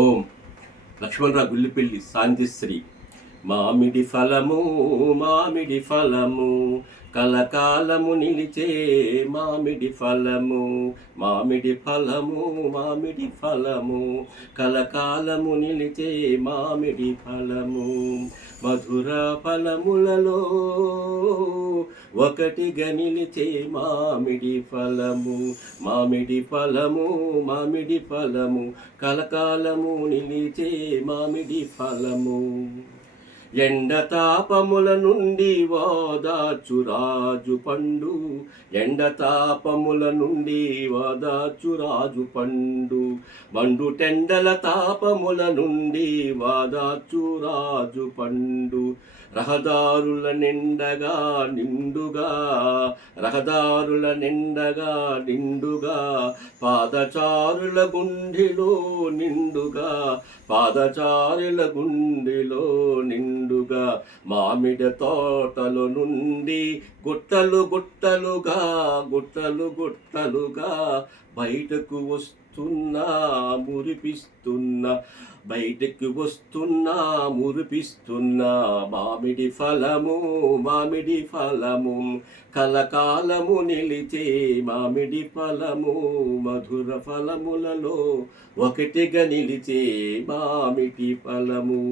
ఓం లక్ష్మణరావు గుల్లిపల్లి శాంతిశ్రీ. మామిడి ఫలము మామిడి ఫలము కలకాలము నిలిచే మామిడి ఫలము, మామిడి ఫలము మామిడి ఫలము కలకాలము నిలిచే మామిడి ఫలము. మధుర ఫలములలో ఒకటిగా నిలిచే మామిడి ఫలము, మామిడి ఫలము మామిడి ఫలము కలకాలము నిలిచే మామిడి ఫలము. ఎండ తాపముల నుండి ఓదార్చు రాజు పండు, ఎండ తాపముల నుండి ఓదార్చు రాజు పండు, మండు టెండల తాపముల నుండి ఓదార్చు రాజు పండు. రహదారుల నిండగా నిండుగా, రహదారుల నిండగా నిండుగా, పాదచారుల గుండెలో నిండుగా, పాదచారుల గుండెలో నిండుగా. మామిడి తోటల నుండి గుట్టలు గుట్టలుగా, గుట్టలు గుట్టలుగా బయటకు వస్తున్నా మురిపిస్తున్నా, బయటకు వస్తున్నా మురిపిస్తున్నా. మామిడి ఫలము మామిడి ఫలము కలకాలము నిలిచే మామిడి ఫలము, మధుర ఫలములలో ఒకటిగా నిలిచే మామిడి ఫలము.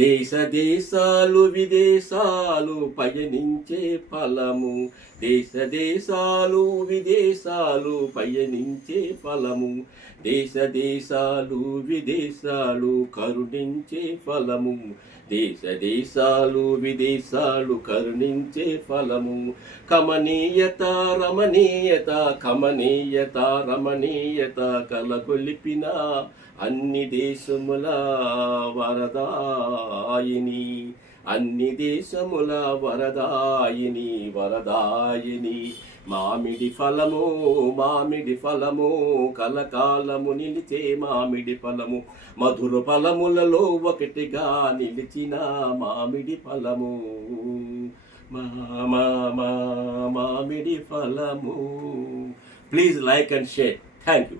దేశ దేశాలు విదేశాలు పయనించే ఫలము, దేశ దేశాలు విదేశాలు పయనించే ఫలము, దేశ దేశాలు విదేశాలు కరుణించే ఫలము, దేశ దేశాలు విదేశాలు కరుణించే ఫలము. కమనీయత రమణీయత, కమనీయత రమణీయత కలగొలిపిన అన్ని దేశముల వరదాయిని, అన్ని దేశముల వరదాయిని వరదాయిని. మామిడి ఫలము మామిడి ఫలము కలకాలము నిలిచే మామిడి ఫలము, మధుర ఫలములలో ఒకటిగా నిలిచిన మామిడి ఫలము, మామిడి ఫలము. Please like and share. Thank you.